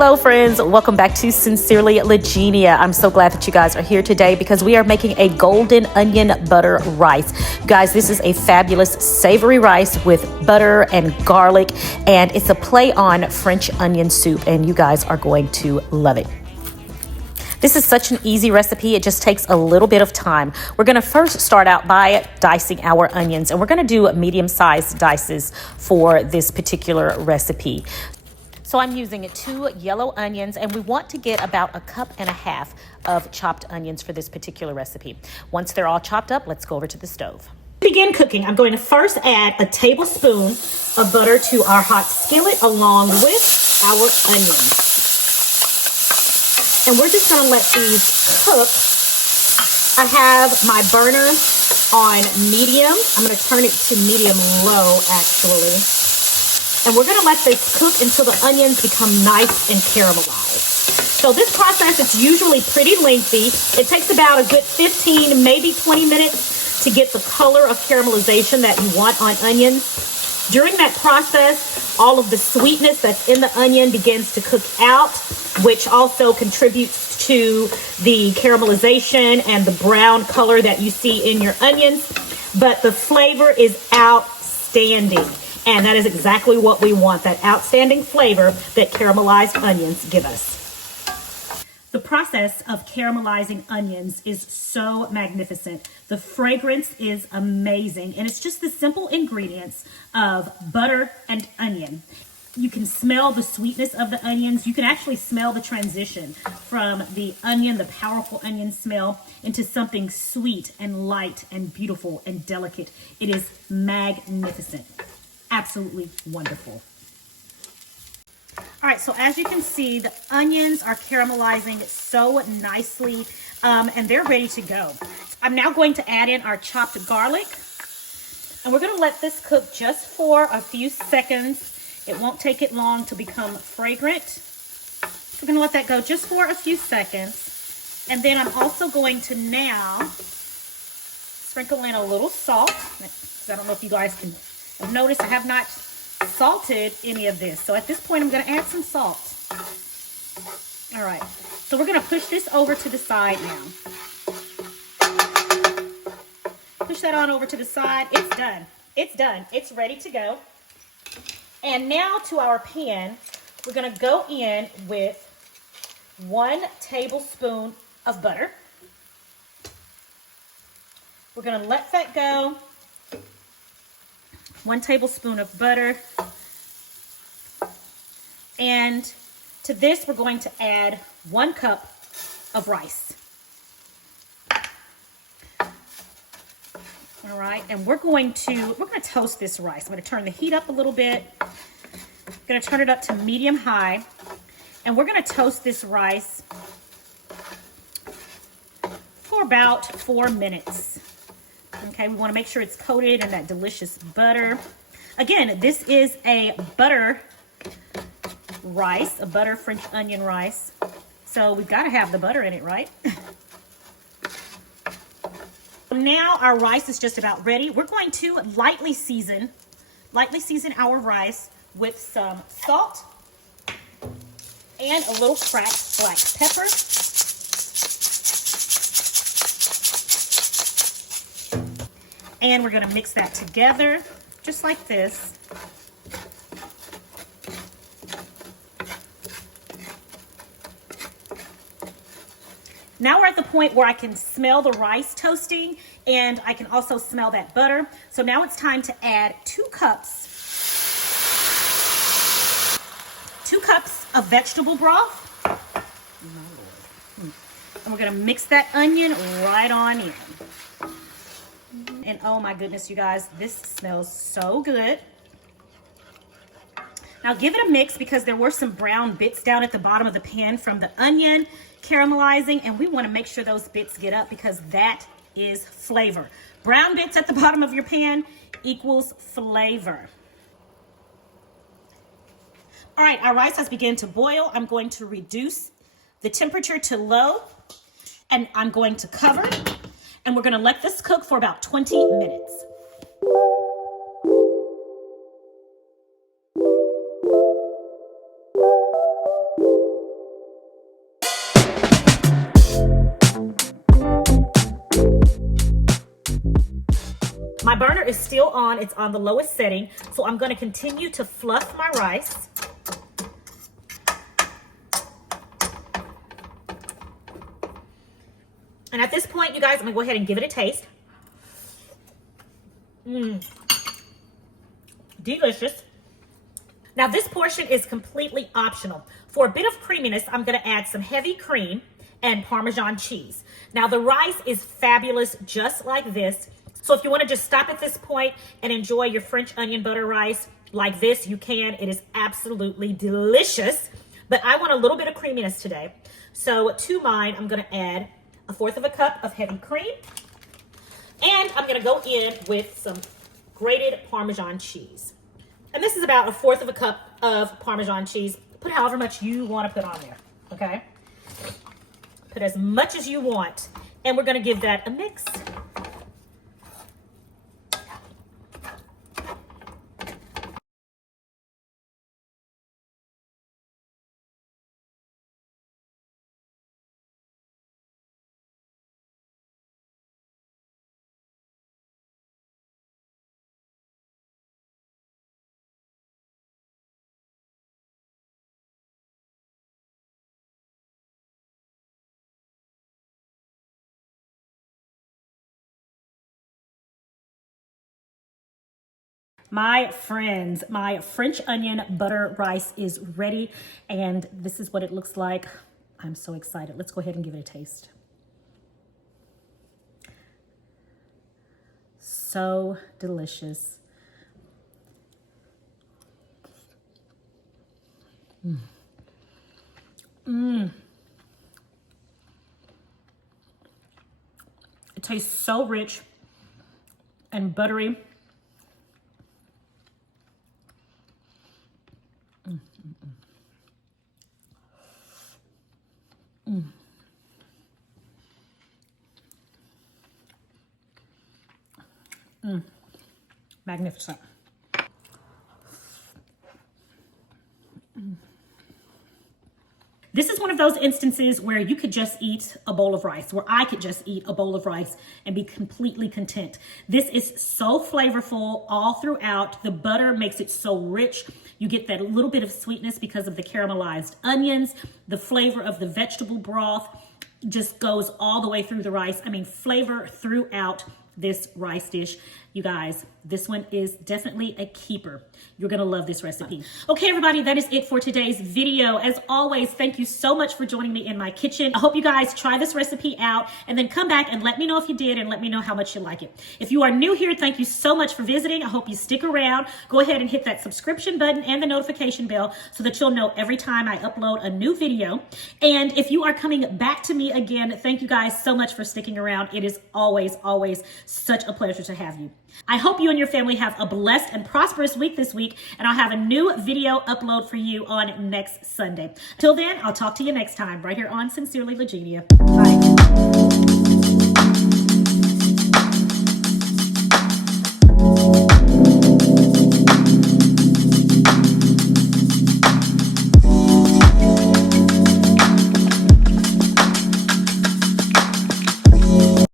Hello friends, welcome back to Sincerely Legenia. I'm so glad that you guys are here today because we are making a golden onion butter rice. Guys, this is a fabulous savory rice with butter and garlic, and it's a play on French onion soup, and you guys are going to love it. This is such an easy recipe. It just takes a little bit of time. We're going to first start out by dicing our onions, and we're going to do medium-sized dices for this particular recipe. So I'm using 2 yellow onions, and we want to get about 1.5 cups of chopped onions for this particular recipe. Once they're all chopped up, let's go over to the stove. To begin cooking, I'm going to first add a tablespoon of butter to our hot skillet along with our onions. And we're just going to let these cook. I have my burner on medium. I'm going to turn it to medium low, actually. And we're going to let this cook until the onions become nice and caramelized. So this process is usually pretty lengthy. It takes about a good 15, maybe 20 minutes to get the color of caramelization that you want on onions. During that process, all of the sweetness that's in the onion begins to cook out, which also contributes to the caramelization and the brown color that you see in your onions. But the flavor is outstanding. And that is exactly what we want, that outstanding flavor that caramelized onions give us. The process of caramelizing onions is so magnificent. The fragrance is amazing, and it's just the simple ingredients of butter and onion. You can smell the sweetness of the onions. You can actually smell the transition from the onion, the powerful onion smell, into something sweet and light and beautiful and delicate. It is magnificent. Absolutely wonderful. All right, so as you can see, the onions are caramelizing so nicely, and they're ready to go. I'm now going to add in our chopped garlic, and we're going to let this cook just for a few seconds. It won't take it long to become fragrant. We're going to let that go just for a few seconds, and then I'm also going to now sprinkle in a little salt. I don't know if you guys can notice I have not salted any of this. So at this point, I'm going to add some salt. All right. So we're going to push this over to the side now. Push that on over to the side. It's done. It's done. It's ready to go. And now to our pan, we're going to go in with 1 tablespoon of butter. We're going to let that go. 1 tablespoon of butter. And to this, we're going to add 1 cup of rice. All right, and we're going to toast this rice. I'm going to turn the heat up a little bit. I'm going to turn it up to medium high, and we're going to toast this rice for about 4 minutes. Okay, we want to make sure it's coated in that delicious butter. Again, this is a butter rice, a butter French onion rice. So we've got to have the butter in it, right? Now our rice is just about ready. We're going to lightly season our rice with some salt and a little cracked black pepper. And we're going to mix that together, just like this. Now we're at the point where I can smell the rice toasting, and I can also smell that butter. So now it's time to add 2 cups of vegetable broth. And we're going to mix that onion right on in. And oh my goodness, you guys, this smells so good. Now give it a mix because there were some brown bits down at the bottom of the pan from the onion caramelizing, and we want to make sure those bits get up because that is flavor. Brown bits at the bottom of your pan equals flavor. All right, our rice has begun to boil. I'm going to reduce the temperature to low, and I'm going to cover. And we're going to let this cook for about 20 minutes. My burner is still on. It's on the lowest setting. So I'm going to continue to fluff my rice. And at this point, you guys, I'm going to go ahead and give it a taste. Delicious. Now, this portion is completely optional. For a bit of creaminess, I'm going to add some heavy cream and Parmesan cheese. Now, the rice is fabulous just like this. So if you want to just stop at this point and enjoy your French onion butter rice like this, you can. It is absolutely delicious. But I want a little bit of creaminess today. So to mine, I'm going to add 1/4 cup of heavy cream. And I'm going to go in with some grated Parmesan cheese. And this is about 1/4 cup of Parmesan cheese. Put however much you want to put on there, okay? Put as much as you want. And we're going to give that a mix. My friends, my French onion butter rice is ready, and this is what it looks like. I'm so excited. Let's go ahead and give it a taste. So delicious. It tastes so rich and buttery. Magnificent. This is one of those instances where you could just eat a bowl of rice, where I could just eat a bowl of rice and be completely content. This is so flavorful all throughout. The butter makes it so rich. You get that little bit of sweetness because of the caramelized onions. The flavor of the vegetable broth just goes all the way through the rice. I mean, flavor throughout this rice dish. You guys, this one is definitely a keeper. You're gonna love this recipe. Okay, everybody, that is it for today's video. As always, thank you so much for joining me in my kitchen. I hope you guys try this recipe out and then come back and let me know if you did and let me know how much you like it. If you are new here, thank you so much for visiting. I hope you stick around. Go ahead and hit that subscription button and the notification bell so that you'll know every time I upload a new video. And if you are coming back to me again, thank you guys so much for sticking around. It is always, always such a pleasure to have you. I hope you and your family have a blessed and prosperous week this week, and I'll have a new video upload for you on next Sunday. Till then, I'll talk to you next time right here on Sincerely Legenia. Bye.